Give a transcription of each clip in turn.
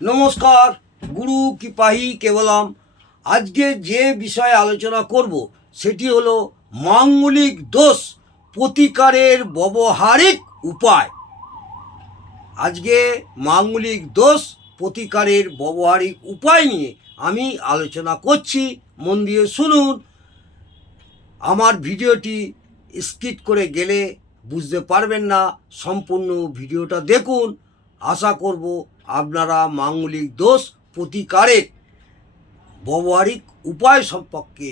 নমস্কার, গুরু কৃপাহি কেবলম। আজকে যে বিষয়ে আলোচনা করব সেটি হলো মাঙ্গলিক দোষ প্রতিকারের ব্যবহারিক উপায়। আজকে মাঙ্গলিক দোষ প্রতিকারের ব্যবহারিক উপায় নিয়ে আমি আলোচনা করছি। মন দিয়ে শুনুন। আমার ভিডিওটি স্কিপ করে গেলে বুঝতে পারবেন না, সম্পূর্ণ ভিডিওটা দেখুন। আশা করব আপনারা মাঙ্গলিক দোষ প্রতিকারের ব্যবহারিক উপায় সম্পর্কে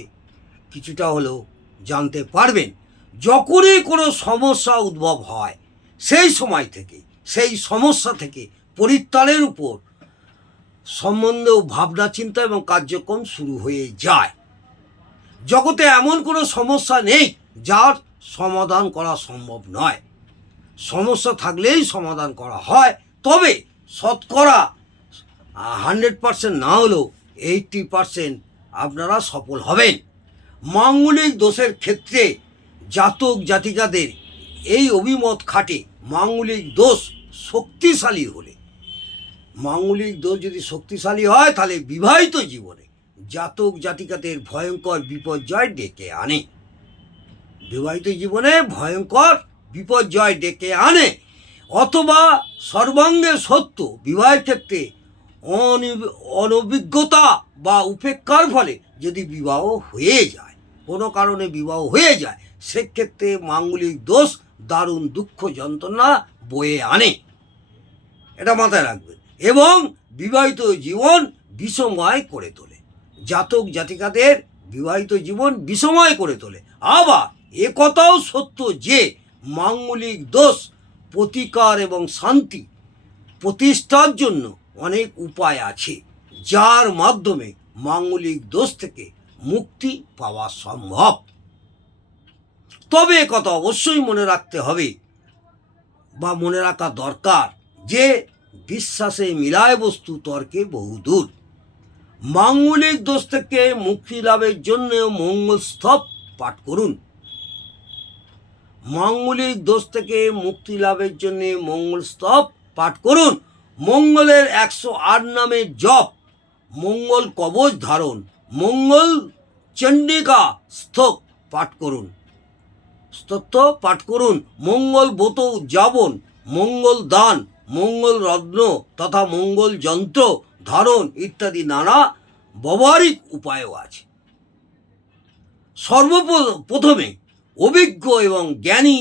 কিছুটা হলেও জানতে পারবেন। যখনই কোনো সমস্যা উদ্ভব হয় সেই সময় থেকে সেই সমস্যা থেকে পরিত্রাণের উপর সম্বন্ধে ভাবনা চিন্তা এবং কার্যক্রম শুরু হয়ে যায়। জগতে এমন কোনো সমস্যা নেই যার সমাধান করা সম্ভব নয়। সমস্যা থাকলেই সমাধান করা হয়, তবে শতকরা 100% না হলেও 80% আপনারা সফল হবেন। মাঙ্গলিক দোষের ক্ষেত্রে জাতক জাতিকাদের এই অভিমত খাটে, মাঙ্গলিক দোষ শক্তিশালী হলে, মাঙ্গলিক দোষ যদি শক্তিশালী হয় তাহলে বিবাহিত জীবনে জাতক জাতিকাদের ভয়ঙ্কর বিপর্যয় ডেকে আনে। বিবাহিত জীবনে ভয়ঙ্কর বিপর্যয় ডেকে আনে, অথবা সর্বাঙ্গে সত্য বিবাহের ক্ষেত্রে অনভিজ্ঞতা বা উপেক্ষার ফলে যদি বিবাহ হয়ে যায়, কোনো কারণে বিবাহ হয়ে যায়, সেক্ষেত্রে মাঙ্গলিক দোষ দারুণ দুঃখ যন্ত্রণা বয়ে আনে। এটা মাথায় রাখবেন। এবং বিবাহিত জীবন বিষময় করে তোলে, জাতক জাতিকাদের বিবাহিত জীবন বিষময় করে তোলে। আবার এ কথাও সত্য যে মাঙ্গলিক দোষ প্রতিকার এবং শান্তি প্রতিষ্ঠার জন্য অনেক উপায় আছে, যার মাধ্যমে মাঙ্গলিক দোষ থেকে মুক্তি পাওয়া সম্ভব। তবে একথা অবশ্যই মনে রাখতে হবে বা মনে রাখা দরকার যে বিশ্বাসে মিলায় বস্তু, তর্কে বহুদূর। মাঙ্গলিক দোষ থেকে মুক্তি লাভের জন্য মঙ্গল স্তব পাঠ করুন। মাঙ্গলিক দোষ থেকে মুক্তি লাভের জন্য মঙ্গল স্তব পাঠ করুন। মঙ্গলের 108 নামের জপ, মঙ্গল কবচ ধারণ, মঙ্গল চণ্ডিকা স্তব পাঠ করুন, স্তোত্র পাঠ করুন। মঙ্গল ব্রত উদযাপন, মঙ্গল দান, মঙ্গল রত্ন তথা মঙ্গল যন্ত্র ধারণ ইত্যাদি নানা ব্যবহারিক উপায়ও আছে। সর্বপ্রথমে অভিজ্ঞ এবং জ্ঞানী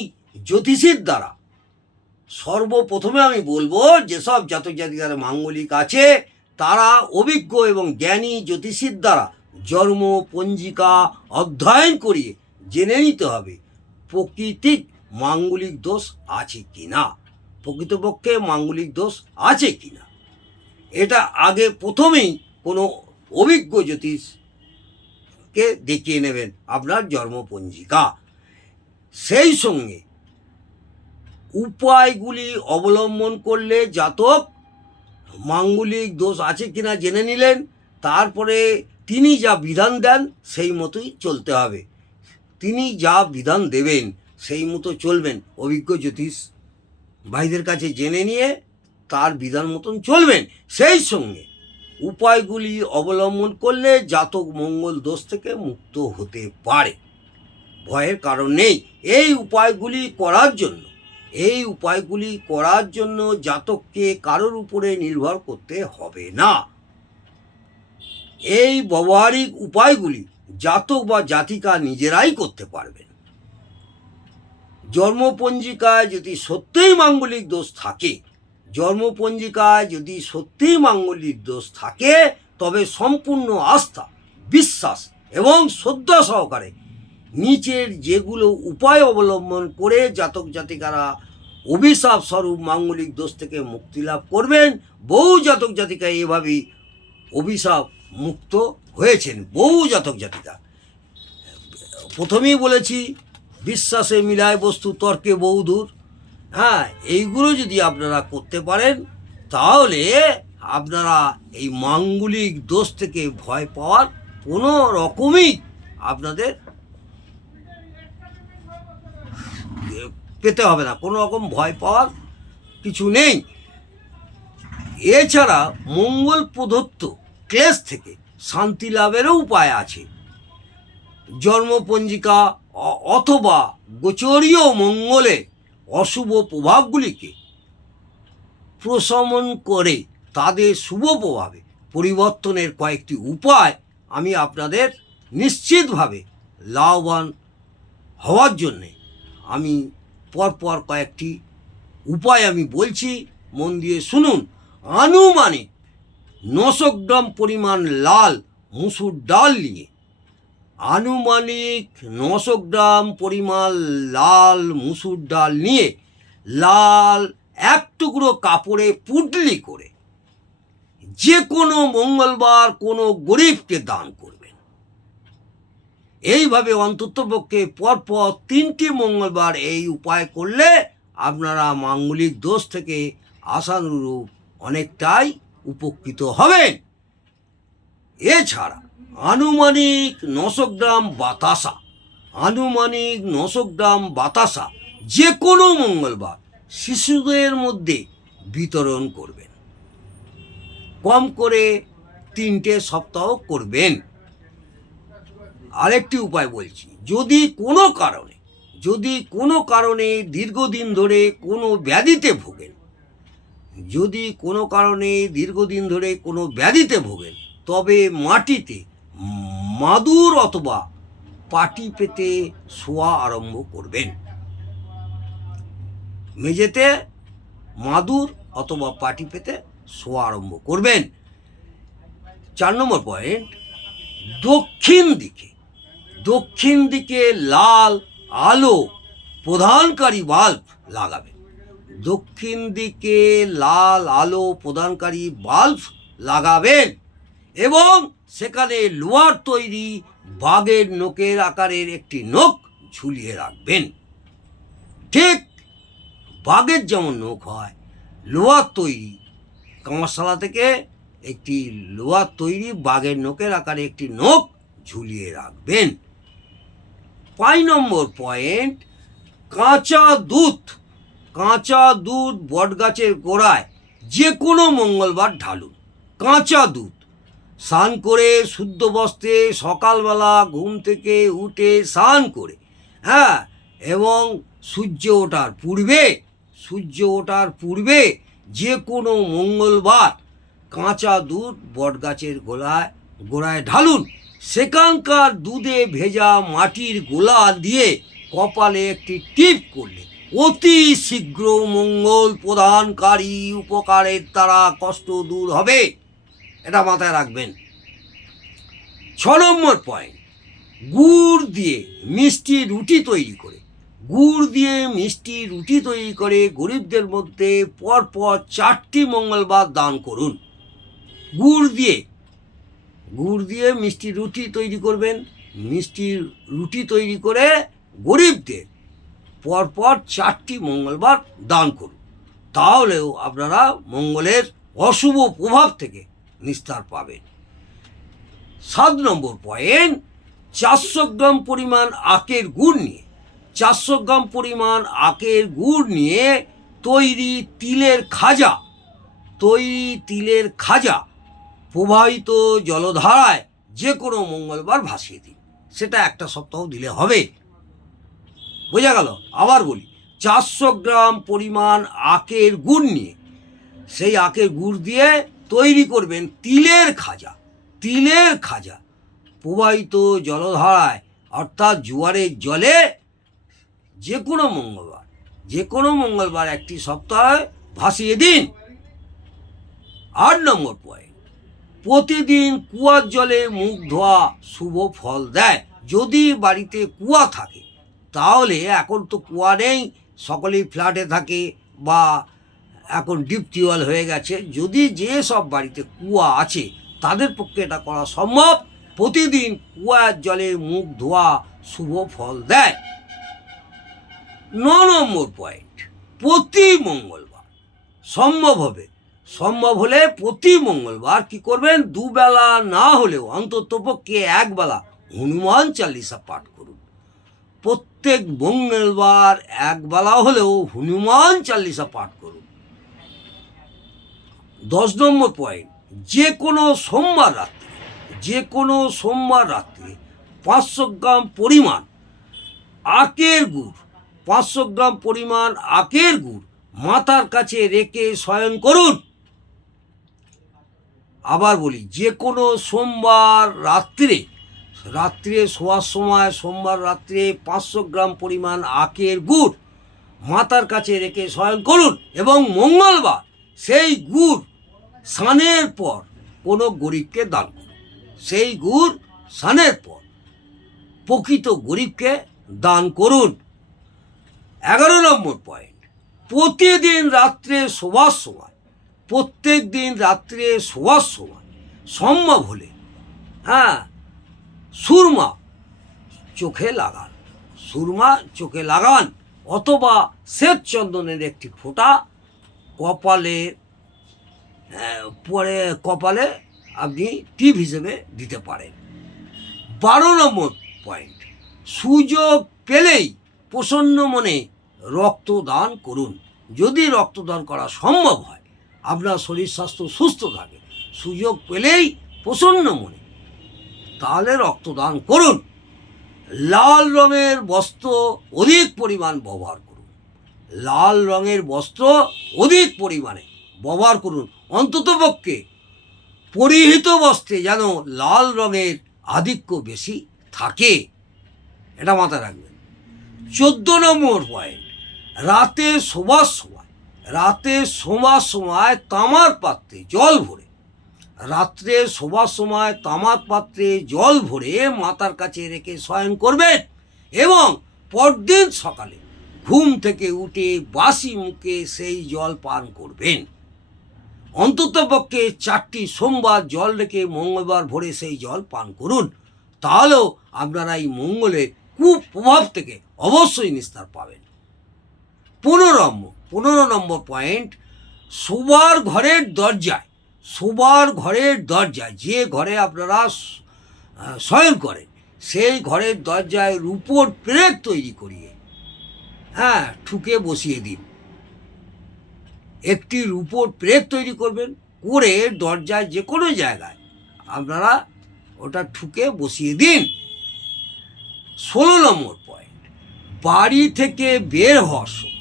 জ্যোতিষীর দ্বারা, সর্বপ্রথমে আমি বলবো যেসব জাতক জাতিকারা মাঙ্গলিক আছে তারা অভিজ্ঞ এবং জ্ঞানী জ্যোতিষীর দ্বারা জন্ম পঞ্জিকা অধ্যয়ন করিয়ে জেনে নিতে হবে প্রকৃতিক মাঙ্গলিক দোষ আছে কিনা, প্রকৃতপক্ষে মাঙ্গলিক দোষ আছে কিনা। এটা আগে প্রথমেই কোনো অভিজ্ঞ জ্যোতিষকে দেখিয়ে নেবেন আপনার জন্মপঞ্জিকা। সেই সঙ্গে উপায়গুলি অবলম্বন করলে জাতক মাঙ্গলিক দোষ আছে কিনা জেনে নিলেন। তারপরে তিনি যা বিধান দেন সেই মতোই চলতে হবে। তিনি যা বিধান দেবেন সেই মতো চলবেন। অভিজ্ঞ জ্যোতিষ ভাইদের কাছে জেনে নিয়ে তার বিধান মতন চলবেন। সেই সঙ্গে উপায়গুলি অবলম্বন করলে জাতক মঙ্গল দোষ থেকে মুক্ত হতে পারে, ভয়ের কারণ নেই। এই উপায়গুলি করার জন্য জাতককে কারোর উপরে নির্ভর করতে হবে না। এই ব্যবহারিক উপায়গুলি জাতক বা জাতিকা নিজেরাই করতে পারবেন। জন্মপঞ্জিকায় যদি সত্যিই মাঙ্গলিক দোষ থাকে, তবে সম্পূর্ণ আস্থা, বিশ্বাস এবং শ্রদ্ধা সহকারে নিচের যেগুলো উপায় অবলম্বন করে জাতক জাতিকারা অভিশাপ স্বরূপ মাঙ্গলিক দোষ থেকে মুক্তি লাভ করবেন। বহু জাতক জাতিকা এভাবেই অভিশাপ মুক্ত হয়েছেন, বহু জাতক জাতিকা। প্রথমেই বলেছি বিশ্বাসে মিলায় বস্তু, তর্কে বহুদূর। এইগুলো যদি আপনারা করতে পারেন তাহলে আপনারা এই মাঙ্গলিক দোষ থেকে ভয় পাওয়ার কোনো রকমই আপনাদের পেতে হবে না, কোনো রকম ভয় পাওয়ার কিছু নেই। এছাড়া মঙ্গল প্রদত্ত ক্লেশ থেকে শান্তি লাভেরও উপায় আছে। জন্মপঞ্জিকা অথবা গোচরীয় মঙ্গলে অশুভ প্রভাবগুলিকে প্রশমন করে তাদের শুভ প্রভাবে পরিবর্তনের কয়েকটি উপায় আমি আপনাদের নিশ্চিতভাবে লাভবান হওয়ার জন্যে আমি পরপর কয়েকটি উপায় আমি বলছি, মন দিয়ে শুনুন। আনুমানিক 900 গ্রাম পরিমাণ লাল মুসুর ডাল নিয়ে লাল মুসুর ডাল নিয়ে লাল এক টুকরো কাপড়ে পুঁটলি করে যে কোনো মঙ্গলবার কোনো গরিবকে দান করবেন। এইভাবে অন্ততপক্ষে পরপর 3টি মঙ্গলবার এই উপায় করলে আপনারা মাঙ্গলিক দোষ থেকে আশানুরূপ অনেকটাই উপকৃত হবেন। এছাড়া আনুমানিক 900 গ্রাম বাতাসা যে কোনো মঙ্গলবার শিশুদের মধ্যে বিতরণ করবেন। কম করে 3টে সপ্তাহ করবেন। আরেকটি উপায় বলছি, যদি কোনো কারণে দীর্ঘদিন ধরে কোনো ব্যাধিতে ভোগেন, তবে মাটিতে মাদুর অথবা পাটি পেতে শোয়া আরম্ভ করবেন। মেঝেতে মাদুর অথবা পাটি পেতে শোয়া আরম্ভ করবেন। 4 নম্বর পয়েন্ট, দক্ষিণ দিকে লাল আলো প্রদানকারী বাল্ব লাগাবেন। এবং সেখানে লোহার তৈরি বাঘের নখের আকারের একটি নখ ঝুলিয়ে রাখবেন। ঠিক বাঘের যেমন নখ হয়, লোহার তৈরি কামারশালা থেকে একটি লোহার তৈরি বাঘের নখের আকারে একটি নখ ঝুলিয়ে রাখবেন। 5 নম্বর পয়েন্ট, কাঁচা দুধ বটগাছের গোড়ায় যে কোনো মঙ্গলবার ঢালুন। কাঁচা দুধ স্নান করে শুদ্ধ বস্ত্রে সকালবেলা ঘুম থেকে উঠে স্নান করে এবং সূর্য ওঠার পূর্বে যে কোনো মঙ্গলবার কাঁচা দুধ বটগাছের গোড়ায় ঢালুন। সেখানকার দুধে ভেজা মাটির গোলা দিয়ে কপালে একটি টিপ করলে অতি শীঘ্র মঙ্গল প্রদানকারী উপকারের দ্বারা কষ্ট দূর হবে। এটা মাথায় রাখবেন। 6 নম্বর পয়েন্ট, গুড় দিয়ে মিষ্টি রুটি তৈরি করে গরিবদের মধ্যে পরপর 4টি মঙ্গলবার দান করুন। গুড় দিয়ে মিষ্টি রুটি তৈরি করবেন। মিষ্টি রুটি তৈরি করে গরিবদের পরপর 4টি মঙ্গলবার দান করুন। তাহলেও আপনারা মঙ্গলের অশুভ প্রভাব থেকে নিস্তার পাবেন। 7 নম্বর পয়েন্ট, 400 গ্রাম পরিমাণ আখের গুড় নিয়ে তৈরি তিলের খাজা প্রবাহিত জলধারায় যে কোনো মঙ্গলবার ভাসিয়ে দিন। সেটা 1 সপ্তাহ দিলে হবে। বোঝা গেল? আবার বলি, 400 গ্রাম পরিমাণ আখের গুড় নিয়ে সেই আখের গুড় দিয়ে তৈরি করবেন তিলের খাজা প্রবাহিত জলধারায় অর্থাৎ জোয়ারের জলে যে কোনো মঙ্গলবার 1 সপ্তাহে ভাসিয়ে দিন। 8 নম্বর পয়েন্ট, প্রতিদিন কুয়ার জলে মুখ ধোয়া শুভ ফল দেয়। যদি বাড়িতে কুয়া থাকে, তাহলে এখন তো কুয়া নেই, সকলেই ফ্ল্যাটে থাকে বা এখন ডিপ টিউবওয়েল হয়ে গেছে। যদি যে সব বাড়িতে কুয়া আছে তাদের পক্ষে এটা করা সম্ভব। প্রতিদিন কুয়ার জলে মুখ ধোয়া শুভ ফল দেয়। 9 নম্বর পয়েন্ট, প্রতি মঙ্গলবার সম্ভব হলে প্রতি মঙ্গলবার কি করবেন, 2 বেলা না হলেও অন্ততপক্ষে 1 বেলা হনুমান চালিসা পাঠ করুন। প্রত্যেক মঙ্গলবার 1 বেলা হলেও হনুমান চালিসা পাঠ করুন। 10 নম্বর পয়েন্ট, যে কোনো সোমবার রাত্রে 500 গ্রাম পরিমাণ আখের গুড় 500 গ্রাম পরিমাণ আখের গুড় মাথার কাছে রেখে শয়ন করুন। আবার বলি, যে কোনো সোমবার রাত্রে শোয়ার সময় সোমবার রাত্রে 500 গ্রাম পরিমাণ আখের গুড় মাথার কাছে রেখে শয়ন করুন এবং মঙ্গলবার সেই গুড় স্নানের পর কোনো গরিবকে দান করুন। সেই গুড় স্নানের পর প্রকৃত গরিবকে দান করুন। 11 নম্বর পয়েন্ট, প্রত্যেক দিন রাত্রে শোয়ার সময় সম্ভব হলে সুরমা চোখে লাগান অথবা শ্বেত চন্দনের একটি ফোঁটা কপালে আপনি টিপ হিসেবে দিতে পারেন। 12 নম্বর পয়েন্ট, সুযোগ পেলেই প্রসন্ন মনে রক্তদান করুন। যদি রক্তদান করা সম্ভব হয়, আপনার শরীর স্বাস্থ্য সুস্থ থাকে, সুযোগ পেলেই প্রসন্ন মনে তাহলে রক্তদান করুন। লাল রঙের বস্ত্র অধিক পরিমাণ ব্যবহার করুন। অন্ততপক্ষে পরিহিত বস্ত্রে যেন লাল রঙের আধিক্য বেশি থাকে, এটা মাথায় রাখবেন। 14 নম্বর পয়েন্ট, রাতে শোবার সময় তামার পাত্রে জল ভরে মাথার কাছে রেখে শয়ন করবেন এবং পরদিন সকালে ঘুম থেকে উঠে বাসি মুখে সেই জল পান করবেন। অন্ততপক্ষে 4টি সোমবার জল রেখে মঙ্গলবার ভোরে সেই জল পান করুন। তাহলেও আপনারা এই মঙ্গলের কুপ্রভাব থেকে অবশ্যই নিস্তার পাবেন। 15 নম্বর পয়েন্ট, শোবার ঘরের দরজায় যে ঘরে আপনারা শয়ন করেন সেই ঘরের দরজায় রূপোর প্রেত তৈরি করিয়ে ঠুকে বসিয়ে দিন। একটি রূপোর প্রেত তৈরি করবেন, করে দরজায় যে কোনো জায়গায় আপনারা ওটা ঠুকে বসিয়ে দিন। 16 নম্বর পয়েন্ট, বাড়ি থেকে বের হওয়ার সময়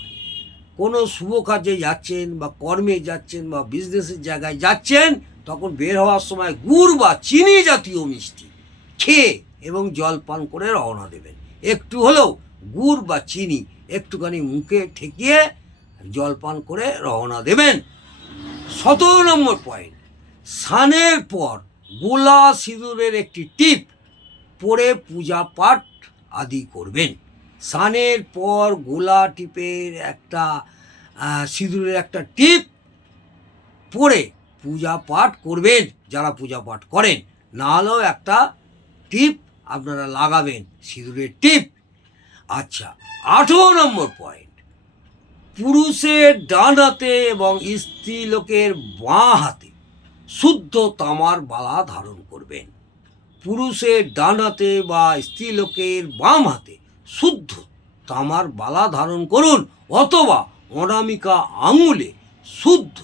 কোনো শুভ কাজে যাচ্ছেন বা কর্মে যাচ্ছেন বা বিজনেসের জায়গায় যাচ্ছেন, তখন বের হওয়ার সময় গুড় বা চিনি জাতীয় মিষ্টি খেয়ে এবং জল পান করে রওনা দেবেন। একটু হলেও গুড় বা চিনি একটুখানি মুখে ঠেকিয়ে জল পান করে রওনা দেবেন। 17 নম্বর পয়েন্ট, স্নানের পর গোলা সিঁদুরের একটি টিপ পরে পূজা পাঠ আদি করবেন। স্নানের পর গোলা টিপের সিঁদুরের একটা টিপ পরে পূজা পাঠ করবেন যারা পূজা পাঠ করেন, না হলেও একটা টিপ আপনারা লাগাবেন, সিঁদুরের টিপ। আচ্ছা, 18 নম্বর পয়েন্ট, পুরুষের ডান হাতে এবং স্ত্রী লোকের বাঁ হাতে শুদ্ধ তামার বালা ধারণ করবেন। পুরুষের ডান হাতে বা স্ত্রী লোকের বাম হাতে শুদ্ধ তামার বালা ধারণ করুন অথবা অনামিকা আঙুলে শুদ্ধ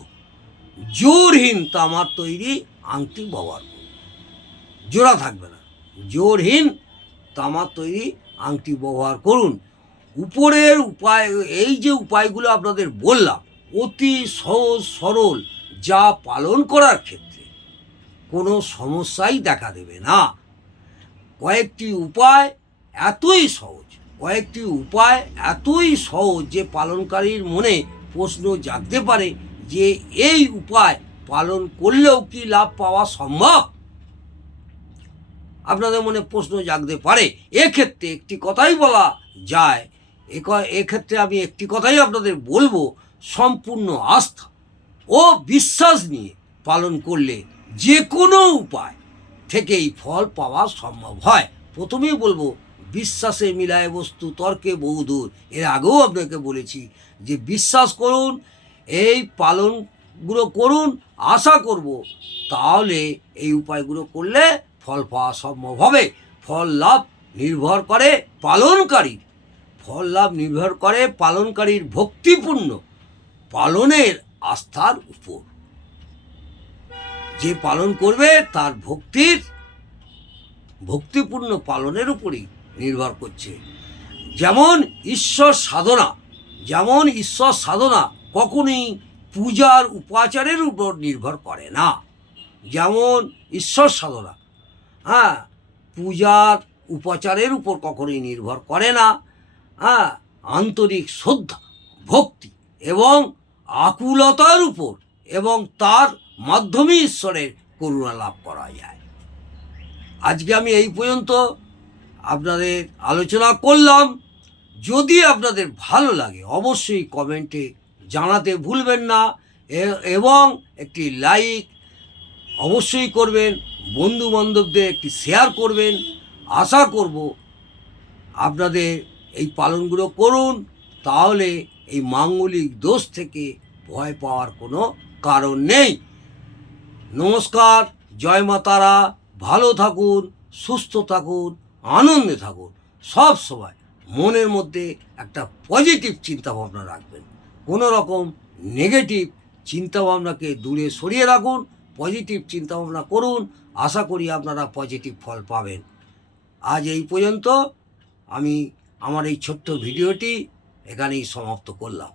জোরহীন তামার তৈরি আংটি ব্যবহার করুন। জোড়া থাকবে না, জোরহীন তামার তৈরি আংটি ব্যবহার করুন। উপরের উপায়, এই যে উপায়গুলো আপনাদের বললাম, অতি সহজ সরল, যা পালন করার ক্ষেত্রে কোনো সমস্যাই দেখা দেবে না। কয়েকটি উপায় এতই সহজ যে পালনকারীর মনে প্রশ্ন জাগতে পারে যে এই উপায় পালন করলেও কি লাভ পাওয়া সম্ভব। আপনাদের মনে প্রশ্ন জাগতে পারে। এক্ষেত্রে একটি কথাই বলা যায়, এক্ষেত্রে আমি একটি কথাই আপনাদের বলবো, সম্পূর্ণ আস্থা ও বিশ্বাস নিয়ে পালন করলে যে কোনো উপায় থেকেই ফল পাওয়া সম্ভব হয়। প্রথমেই বলবো, বিশ্বাসে মিলায় বস্তু তর্কে বহুদূর। এর আগেও আপনাকে বলেছি যে বিশ্বাস করুন, এই পালনগুলো করুন, আশা করব তাহলে এই উপায়গুলো করলে ফল পাওয়া সম্ভব হবে। ফল লাভ নির্ভর করে পালনকারীর ভক্তিপূর্ণ পালনের আস্থার উপর। যে পালন করবে তার ভক্তিপূর্ণ পালনের উপরই নির্ভর করছে। যেমন ঈশ্বর সাধনা কখনোই পূজার উপাচারের উপর নির্ভর করে না। যেমন ঈশ্বর সাধনা পূজার উপাচারের উপর কখনোই নির্ভর করে না। আন্তরিক শ্রদ্ধা, ভক্তি এবং আকুলতার উপর, এবং তার মাধ্যমে ঈশ্বরের করুণা লাভ করা যায়। আজকে আমি এই পর্যন্ত আপনাদের আলোচনা করলাম। যদি আপনাদের ভালো লাগে অবশ্যই কমেন্টে জানাতে ভুলবেন না, এবং একটি লাইক অবশ্যই করবেন, বন্ধু বান্ধবদের একটি শেয়ার করবেন। আশা করব আপনাদের এই পালনগুলো করুন, তাহলে এই মাঙ্গলিক দোষ থেকে ভয় পাওয়ার কোনো কারণ নেই। নমস্কার, জয় মা তারা। ভালো থাকুন, সুস্থ থাকুন, আনন্দে থাকুন। সব সময় মনের মধ্যে একটা পজিটিভ চিন্তাভাবনা রাখবেন। কোনো রকম নেগেটিভ চিন্তাভাবনাকে দূরে সরিয়ে রাখুন, পজিটিভ চিন্তাভাবনা করুন। আশা করি আপনারা পজিটিভ ফল পাবেন। আজ এই পর্যন্ত আমি আমার এই ছোট্ট ভিডিওটি এখানেই সমাপ্ত করলাম।